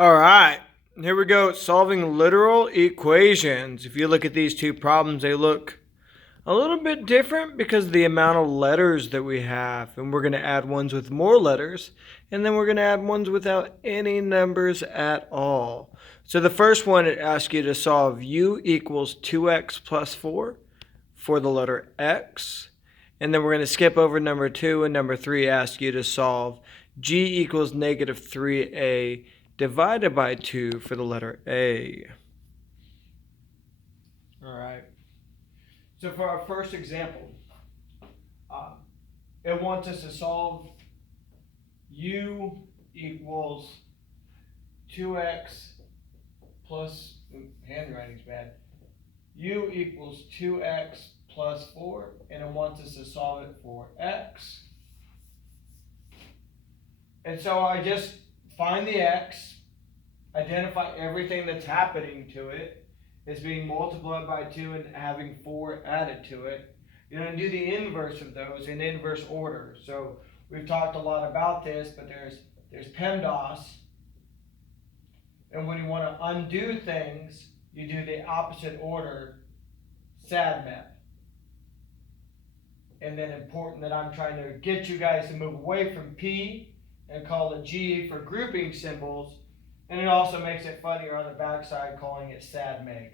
All right, here we go. Solving literal equations. If you look at these two problems, they look a little bit different because of the amount of letters that we have. And we're going to add ones with more letters, and then we're going to add ones without any numbers at all. So the first one, it asks you to solve u equals 2x plus 4 for the letter x. And then we're going to skip over number 2, and number 3 asks you to solve g equals negative 3a divided by 2 for the letter A. All right. So for our first example, it wants us to solve u equals 2x plus, handwriting's bad, u equals 2x plus 4, and it wants us to solve it for x. And so I just find the x, identify everything that's happening to it. It's being multiplied by 2 and having 4 added to it. You're going to do the inverse of those in inverse order. So we've talked a lot about this, but there's PEMDAS. And when you want to undo things, you do the opposite order, SADMAP. And then important that I'm trying to get you guys to move away from P and call it G for grouping symbols. And it also makes it funnier on the backside calling it SADMAG.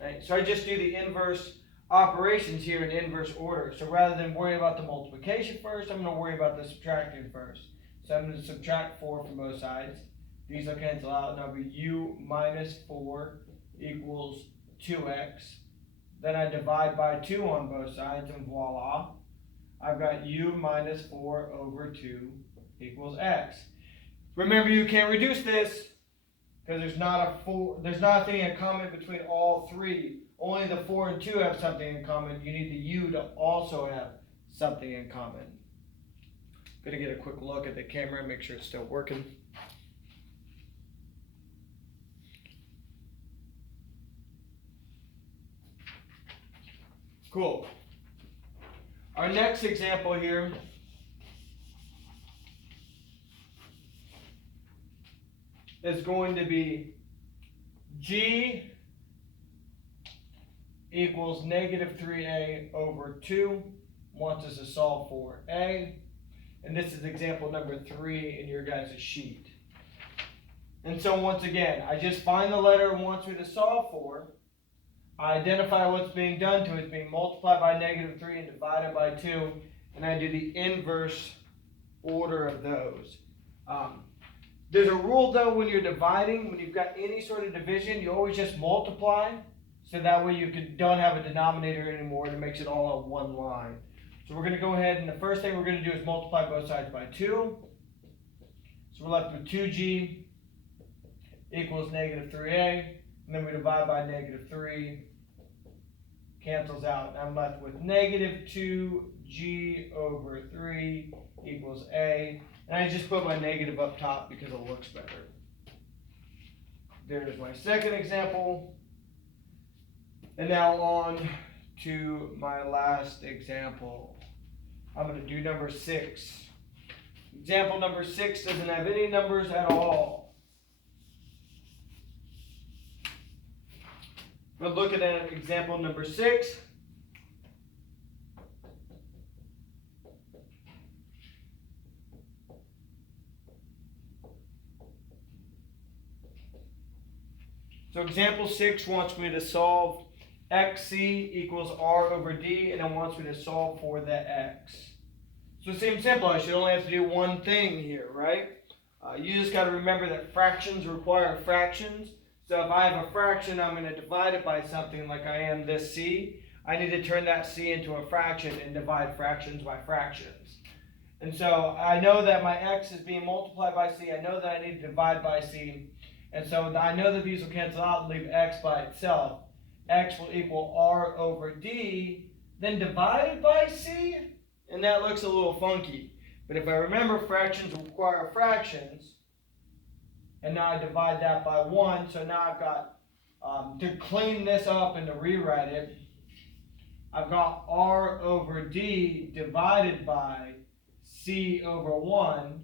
Right? So I just do the inverse operations here in inverse order. So rather than worry about the multiplication first, I'm going to worry about the subtraction first. So I'm going to subtract 4 from both sides. These will cancel out, and I'll be u minus 4 equals 2x. Then I divide by 2 on both sides, and voila, I've got u minus 4 over 2 equals x. Remember, you can't reduce this because there's not a thing in common between all three. Only the 4 and 2 have something in common. You need the u to also have something in common. I'm going to get a quick look at the camera and make sure it's still working. Cool. Our next example here is going to be g equals negative 3a over 2. Wants us to solve for a. And this is example number 3 in your guys' sheet. And so once again, I just find the letter it wants me to solve for. I identify what's being done to it. It's being multiplied by negative 3 and divided by 2. And I do the inverse order of those. There's a rule though when you're dividing, when you've got any sort of division, you always just multiply. So that way you don't have a denominator anymore, and it makes it all on one line. So we're going to go ahead, and the first thing we're going to do is multiply both sides by 2. So we're left with 2g equals negative 3a. And then we divide by negative 3. Cancels out. I'm left with negative 2g over 3 equals a. And I just put my negative up top because it looks better. There's my second example. And now on to my last example. I'm going to do number 6. Example number 6 doesn't have any numbers at all. We're looking at example number 6. So example 6 wants me to solve xc equals r over d, and it wants me to solve for the x. So it seems simple. I should only have to do one thing here, right? You just got to remember that fractions require fractions. So if I have a fraction, I'm going to divide it by something like I am this c. I need to turn that c into a fraction and divide fractions by fractions. And so I know that my x is being multiplied by c. I know that I need to divide by c. And so I know that these will cancel out and leave x by itself. X will equal r over d, then divided by c. And that looks a little funky. But if I remember, fractions require fractions. And now I divide that by 1. So now I've got, to clean this up and to rewrite it, I've got r over d divided by c over 1.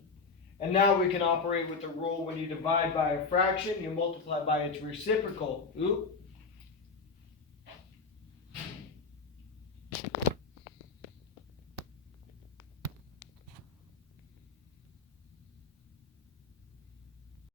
And now we can operate with the rule when you divide by a fraction, you multiply by its reciprocal. Oop.